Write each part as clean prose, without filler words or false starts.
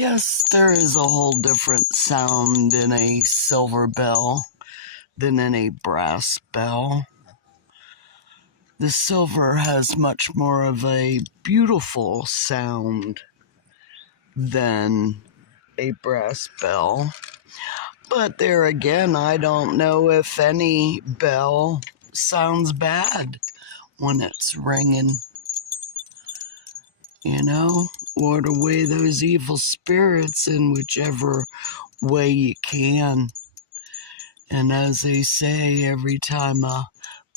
Yes, there is a whole different sound in a silver bell than in a brass bell. The silver has much more of a beautiful sound than a brass bell. But there again, I don't know if any bell sounds bad when it's ringing. Ward away those evil spirits in whichever way you can. And as they say, every time a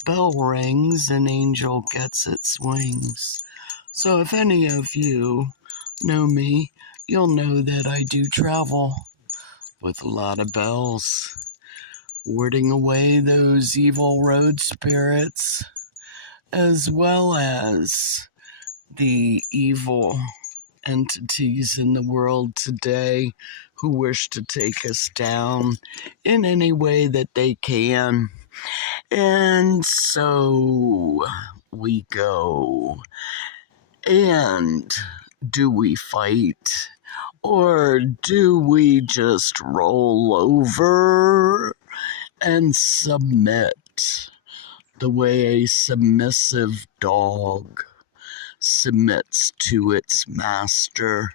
bell rings, an angel gets its wings. So if any of you know me, you'll know that I do travel with a lot of bells, warding away those evil road spirits, as well as the evil entities in the world today who wish to take us down in any way that they can. And so we go. And do we fight? Or do we just roll over and submit the way a submissive dog submits to its master?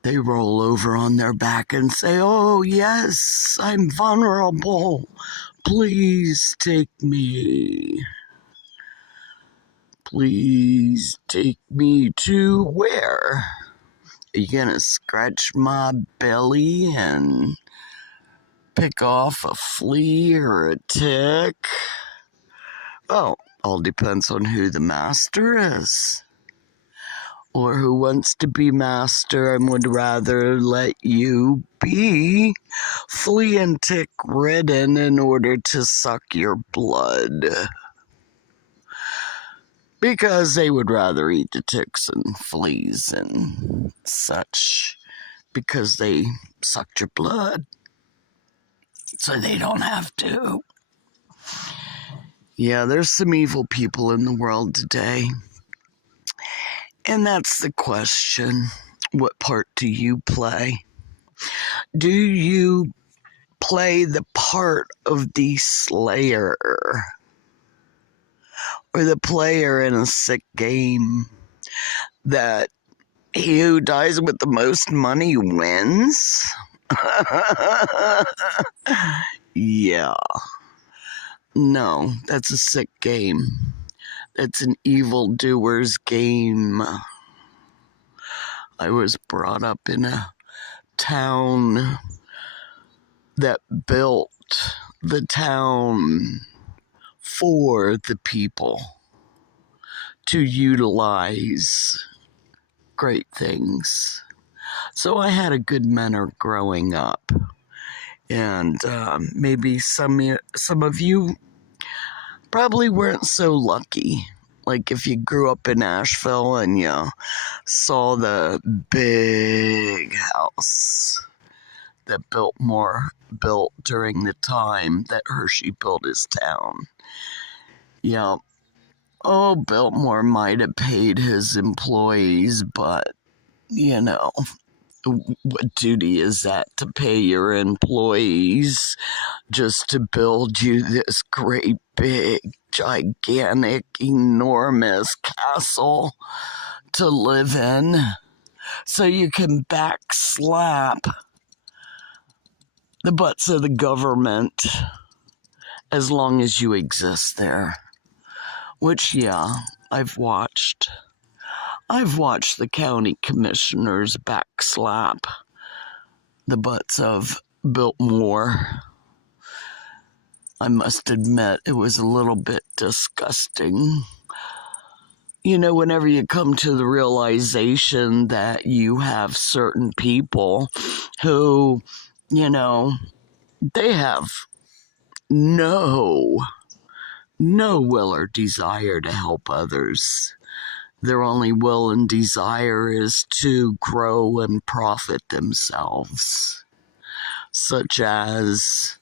They roll over on their back and say, "Oh, yes, I'm vulnerable. Please take me. Please take me to where? Are you gonna scratch my belly and pick off a flea or a tick?" Well, all depends on who the master is, or who wants to be master and would rather let you be flea and tick ridden in order to suck your blood. Because they would rather eat the ticks and fleas and such, because they sucked your blood, so they don't have to. Yeah, there's some evil people in the world today. And that's the question. What part do you play? Do you play the part of the slayer, or the player in a sick game that he who dies with the most money wins? Yeah. No, that's a sick game. It's an evildoer's game. I was brought up in a town that built the town for the people to utilize great things. So I had a good manner growing up. And maybe some of you probably weren't so lucky. Like if you grew up in Asheville and you saw the big house that Biltmore built during the time that Hershey built his town. Yeah. Oh, Biltmore might have paid his employees, but, what duty is that to pay your employees just to build you this great big gigantic enormous castle to live in so you can backslap the butts of the government as long as you exist there? Which, yeah, I've watched the county commissioners backslap the butts of Biltmore. I must admit, it was a little bit disgusting. Whenever you come to the realization that you have certain people who, they have no will or desire to help others. Their only will and desire is to grow and profit themselves, such as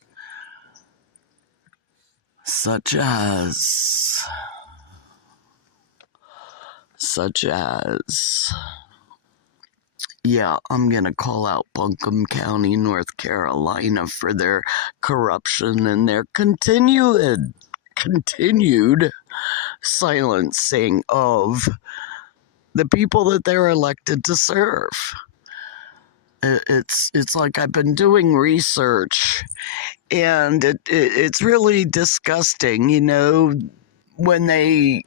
yeah, I'm going to call out Buncombe County, North Carolina for their corruption and their continued silencing of the people that they're elected to serve. It's like I've been doing research, and it's really disgusting, when they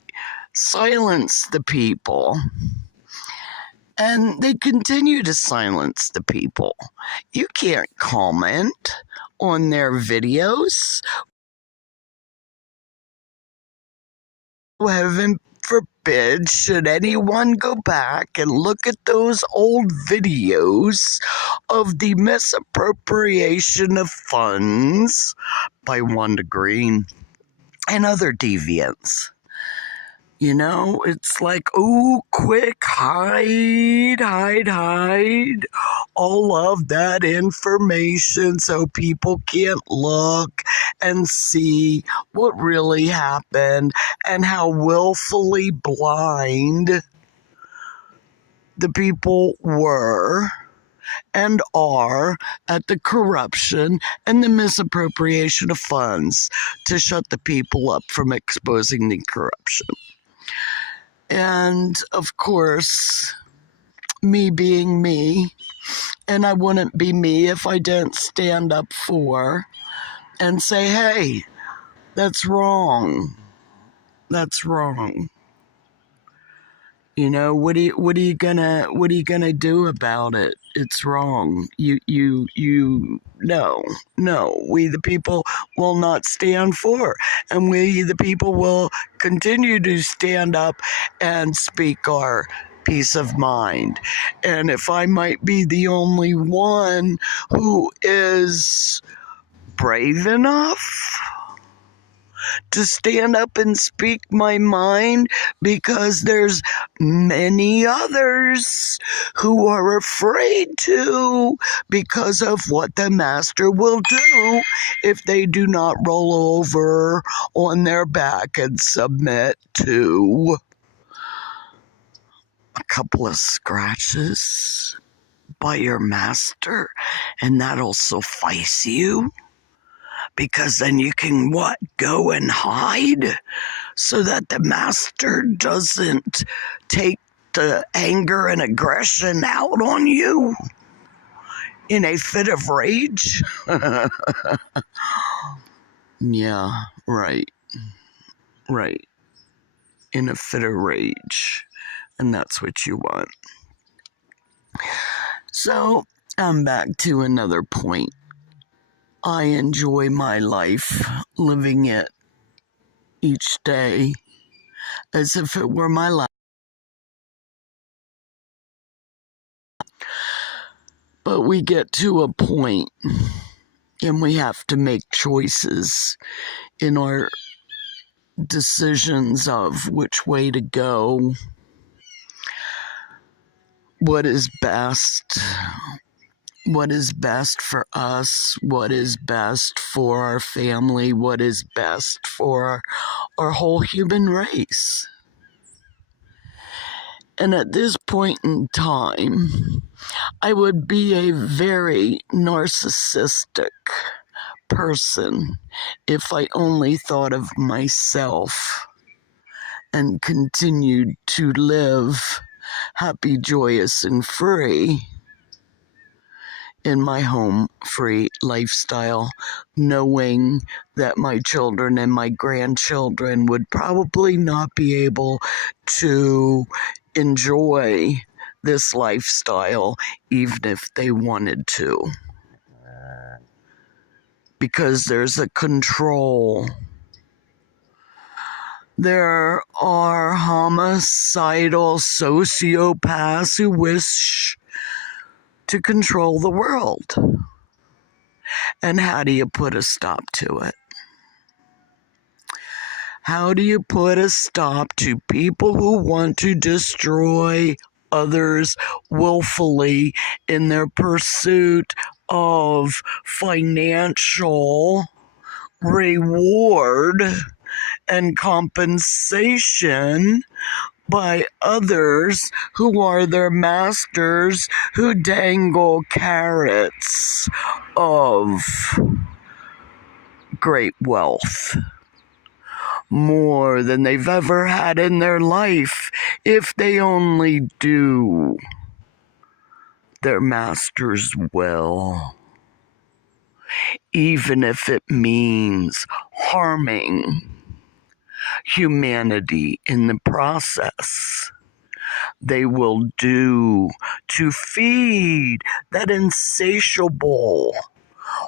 silence the people. And they continue to silence the people. You can't comment on their videos. Heaven forbid, should anyone go back and look at those old videos of the misappropriation of funds by Wanda Green and other deviants. It's like, oh, quick, hide all of that information so people can't look and see what really happened and how willfully blind the people were and are at the corruption and the misappropriation of funds to shut the people up from exposing the corruption. And of course, me being me, and I wouldn't be me if I didn't stand up for and say, hey, that's wrong. That's wrong. What are you gonna do about it? It's wrong. No, we the people will not stand for, and we the people will continue to stand up and speak our peace of mind. And if I might be the only one who is brave enough to stand up and speak my mind, because there's many others who are afraid to, because of what the master will do if they do not roll over on their back and submit to a couple of scratches by your master, and that'll suffice you. Because then you can, go and hide so that the master doesn't take the anger and aggression out on you in a fit of rage? Yeah, right. In a fit of rage. And that's what you want. So, I'm back to another point. I enjoy my life, living it each day as if it were my life. But we get to a point and we have to make choices in our decisions of which way to go, what is best for us, what is best for our family, what is best for our whole human race. And at this point in time, I would be a very narcissistic person if I only thought of myself and continued to live happy, joyous, and free in my home-free lifestyle, knowing that my children and my grandchildren would probably not be able to enjoy this lifestyle even if they wanted to. Because there's a control. There are homicidal sociopaths who wish to control the world. And how do you put a stop to it? How do you put a stop to people who want to destroy others willfully in their pursuit of financial reward and compensation by others who are their masters, who dangle carrots of great wealth, more than they've ever had in their life, if they only do their master's will, even if it means harming humanity in the process. They will do to feed that insatiable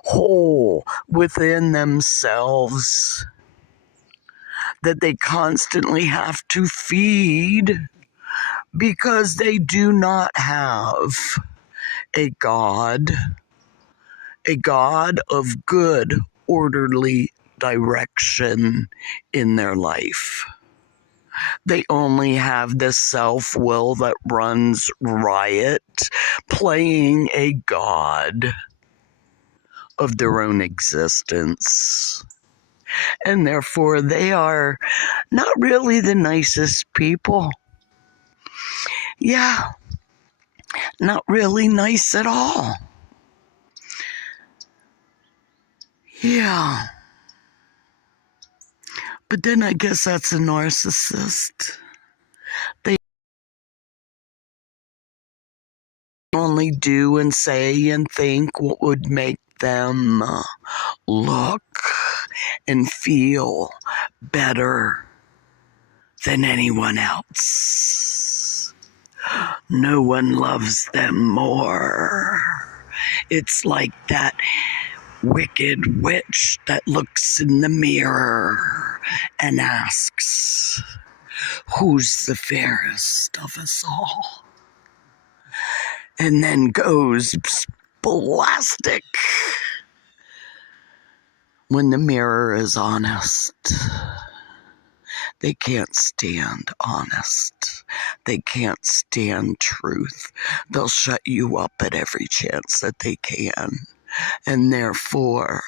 hole within themselves that they constantly have to feed, because they do not have a God of good, orderly direction in their life. They only have the self-will that runs riot, playing a God of their own existence. And therefore, they are not really the nicest people. Yeah, not really nice at all. Yeah. But then I guess that's a narcissist. They only do and say and think what would make them look and feel better than anyone else. No one loves them more. It's like that wicked witch that looks in the mirror and asks, "Who's the fairest of us all?" And then goes splastic when the mirror is honest. They can't stand honest. They can't stand truth. They'll shut you up at every chance that they can. And therefore,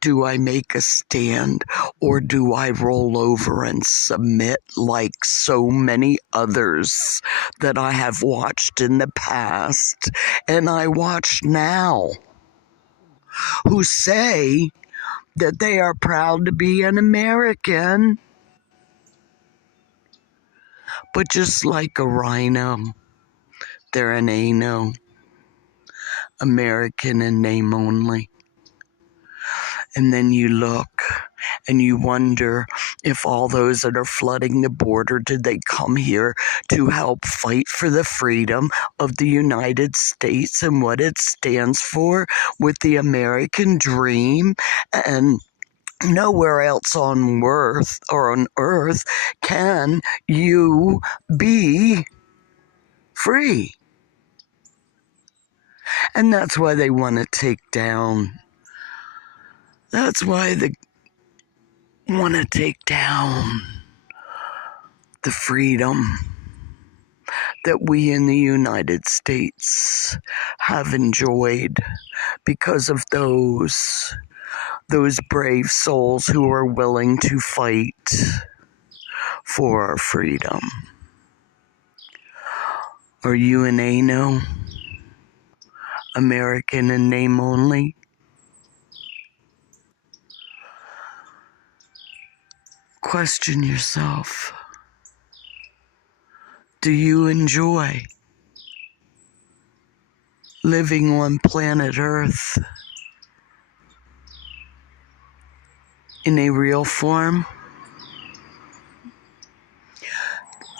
do I make a stand, or do I roll over and submit like so many others that I have watched in the past and I watch now, who say that they are proud to be an American, but just like a rhino, they're an ANO, American in name only. And then you look and you wonder if all those that are flooding the border, did they come here to help fight for the freedom of the United States and what it stands for with the American dream? And nowhere else on earth can you be free. And that's why they want to take down. That's why they want to take down the freedom that we in the United States have enjoyed because of those brave souls who are willing to fight for our freedom. Are you an ANO? American in name only? Question yourself. Do you enjoy living on planet Earth in a real form?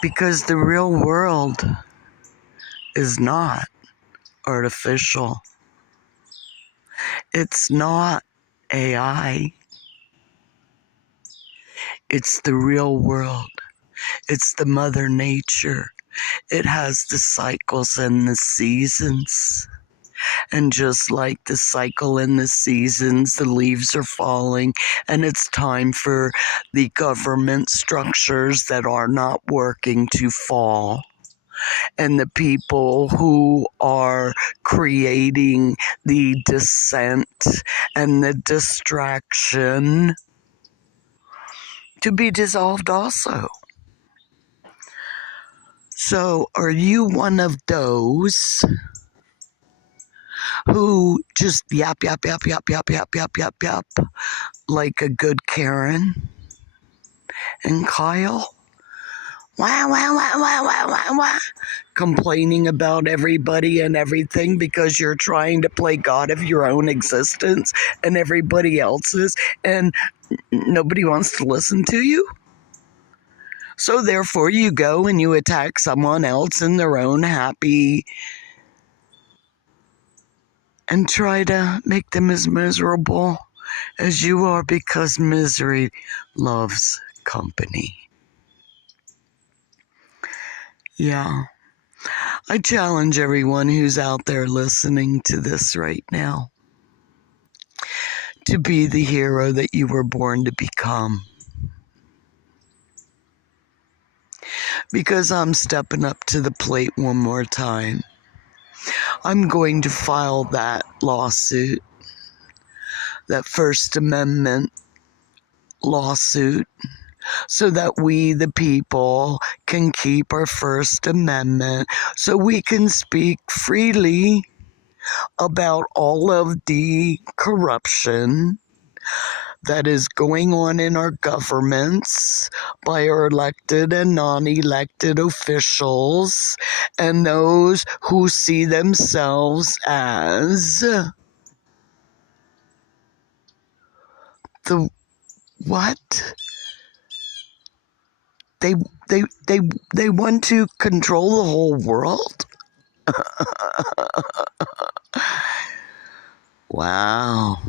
Because the real world is not artificial. It's not AI. It's the real world. It's the Mother Nature. It has the cycles and the seasons. And just like the cycle and the seasons, the leaves are falling, and it's time for the government structures that are not working to fall. And the people who are creating the dissent and the distraction to be dissolved also. So, are you one of those who just yap, yap, yap, yap, yap, yap, yap, yap, yap, like a good Karen and Kyle? Wah, wah, wah, wah, wah, wah, wah. Complaining about everybody and everything because you're trying to play God of your own existence and everybody else's, and nobody wants to listen to you? So therefore you go and you attack someone else in their own happy and try to make them as miserable as you are, because misery loves company. Yeah. I challenge everyone who's out there listening to this right now to be the hero that you were born to become. Because I'm stepping up to the plate one more time. I'm going to file that lawsuit, that First Amendment lawsuit, so that we, the people, can keep our First Amendment, so we can speak freely about all of the corruption that is going on in our governments by our elected and non-elected officials and those who see themselves as the what? They want to control the whole world? Wow.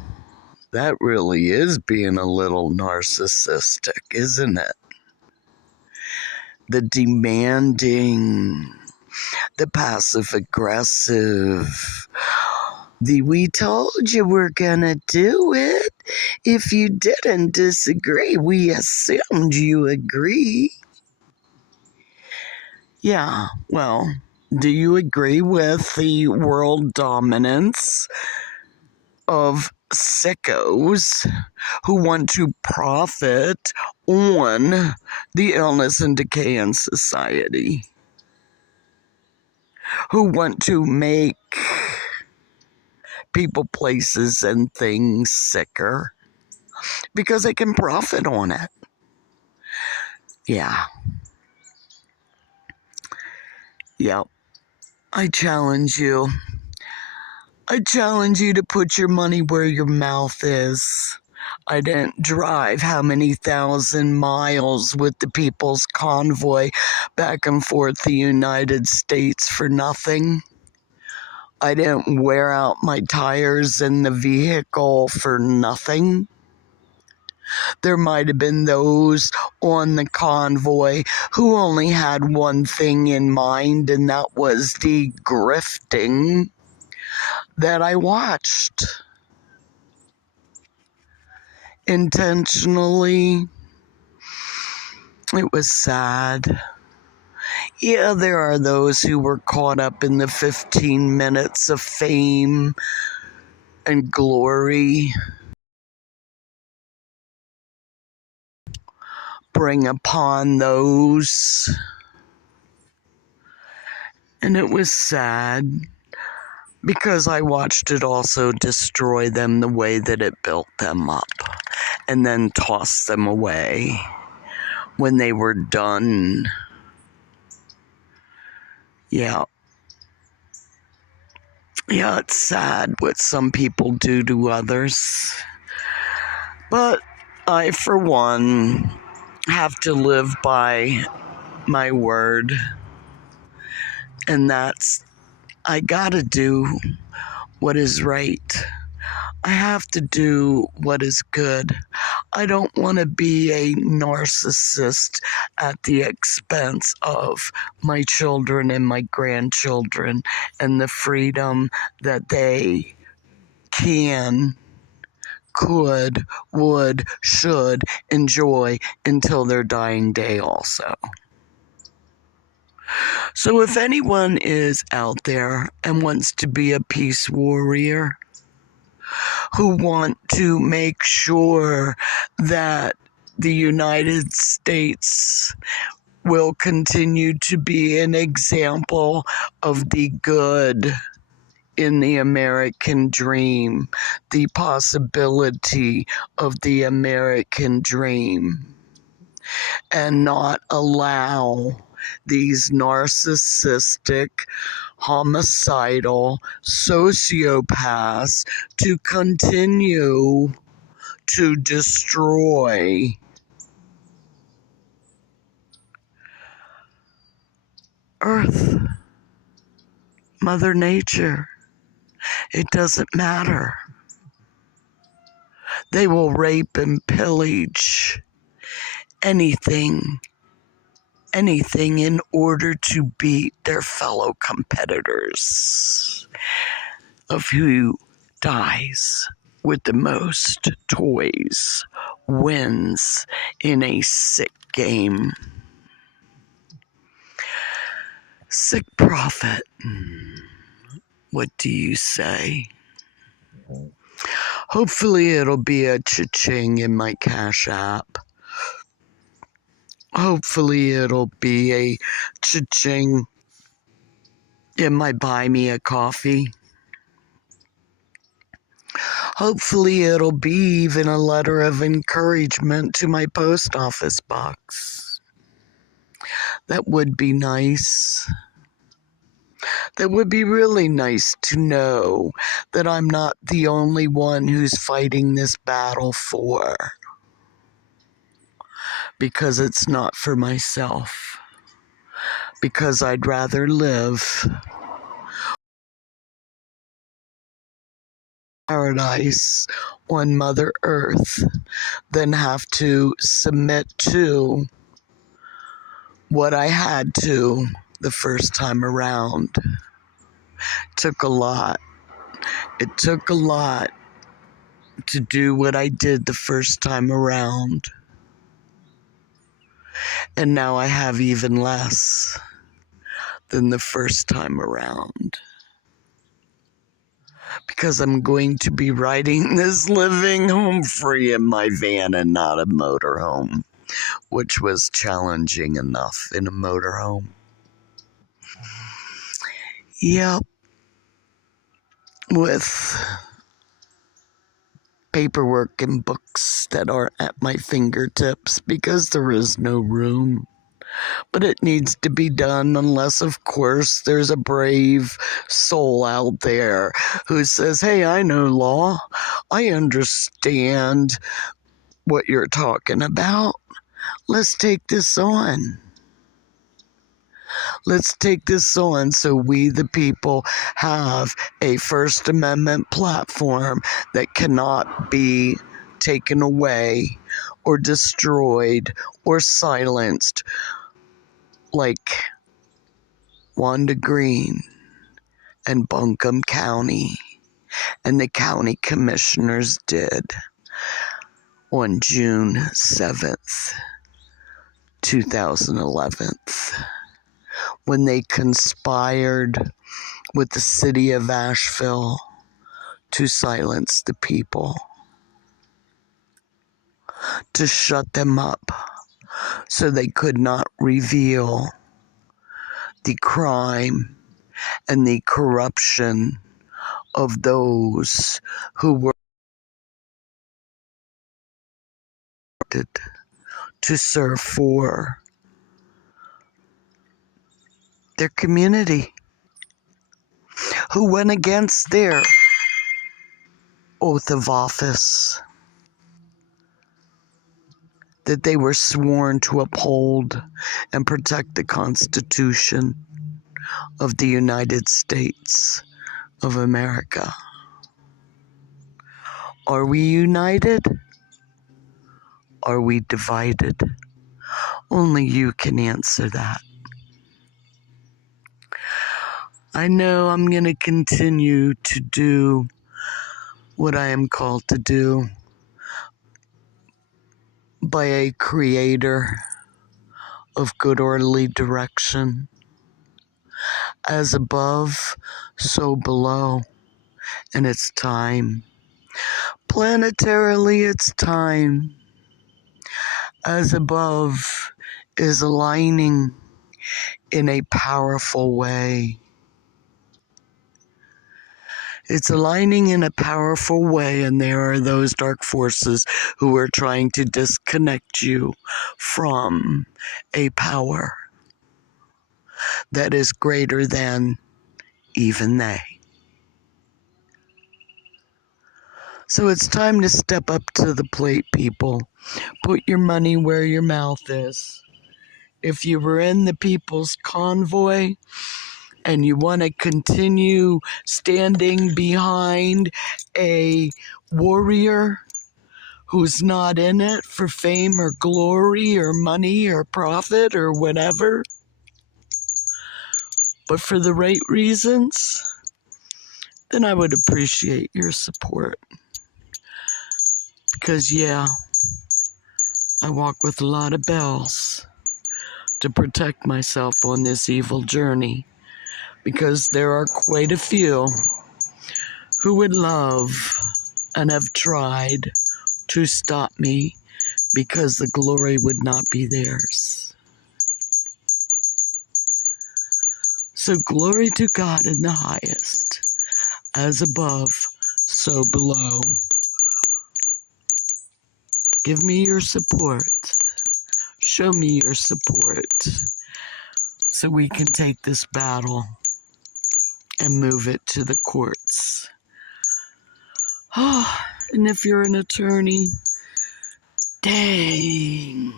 That really is being a little narcissistic, isn't it? The demanding, the passive aggressive, the we told you we're gonna do it. If you didn't disagree, we assumed you agree. Yeah, well, do you agree with the world dominance of sickos who want to profit on the illness and decay in society? Who want to make people, places, and things sicker because they can profit on it? Yeah. Yep. I challenge you. I challenge you to put your money where your mouth is. I didn't drive how many thousand miles with the People's Convoy back and forth the United States for nothing. I didn't wear out my tires in the vehicle for nothing. There might have been those on the convoy who only had one thing in mind, and that was the grifting that I watched. Intentionally. It was sad. Yeah, there are those who were caught up in the 15 minutes of fame and glory. Bring upon those. And it was sad because I watched it also destroy them the way that it built them up and then toss them away when they were done. Yeah. Yeah, it's sad what some people do to others. But I, for one, have to live by my word. And that's, I gotta do what is right. I have to do what is good. I don't want to be a narcissist at the expense of my children and my grandchildren and the freedom that they can, could, would, should enjoy until their dying day also. So if anyone is out there and wants to be a peace warrior, who want to make sure that the United States will continue to be an example of the good in the American dream, the possibility of the American dream, and not allow these narcissistic, homicidal sociopaths to continue to destroy Earth, Mother Nature. It doesn't matter. They will rape and pillage anything in order to beat their fellow competitors of who dies with the most toys wins in a sick game. Sick profit. What do you say? Hopefully it'll be a cha-ching in my Cash App. Hopefully it'll be a cha-ching in my Buy Me a Coffee. Hopefully it'll be even a letter of encouragement to my post office box. That would be nice. That would be really nice to know that I'm not the only one who's fighting this battle for. Because it's not for myself. Because I'd rather live paradise on Mother Earth than have to submit to what I had to the first time around. Took a lot. It took a lot to do what I did the first time around. And now I have even less than the first time around. Because I'm going to be riding this living home free in my van and not a motorhome, which was challenging enough in a motorhome. Yep. With paperwork and books that are at my fingertips because there is no room. But it needs to be done unless, of course, there's a brave soul out there who says, hey, I know law. I understand what you're talking about. Let's take this on. Let's take this on so we, the people, have a First Amendment platform that cannot be taken away or destroyed or silenced like Wanda Green and Buncombe County and the county commissioners did on June 7th, 2011, when they conspired with the city of Asheville to silence the people, to shut them up so they could not reveal the crime and the corruption of those who were elected to serve for their community, who went against their oath of office that they were sworn to uphold and protect the Constitution of the United States of America. Are we united? Are we divided? Only you can answer that. I know I'm going to continue to do what I am called to do by a creator of good orderly direction. As above, so below, and it's time. Planetarily, it's time. As above, is aligning in a powerful way. It's aligning in a powerful way, and there are those dark forces who are trying to disconnect you from a power that is greater than even they. So it's time to step up to the plate, people. Put your money where your mouth is. If you were in the People's Convoy and you want to continue standing behind a warrior who's not in it for fame or glory or money or profit or whatever, but for the right reasons, then I would appreciate your support. Because, yeah, I walk with a lot of bells to protect myself on this evil journey, because there are quite a few who would love and have tried to stop me because the glory would not be theirs. So glory to God in the highest, as above, so below. Give me your support. Show me your support so we can take this battle and move it to the courts. Oh, and if you're an attorney, dang,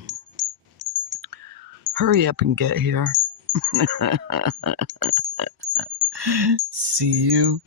hurry up and get here. See you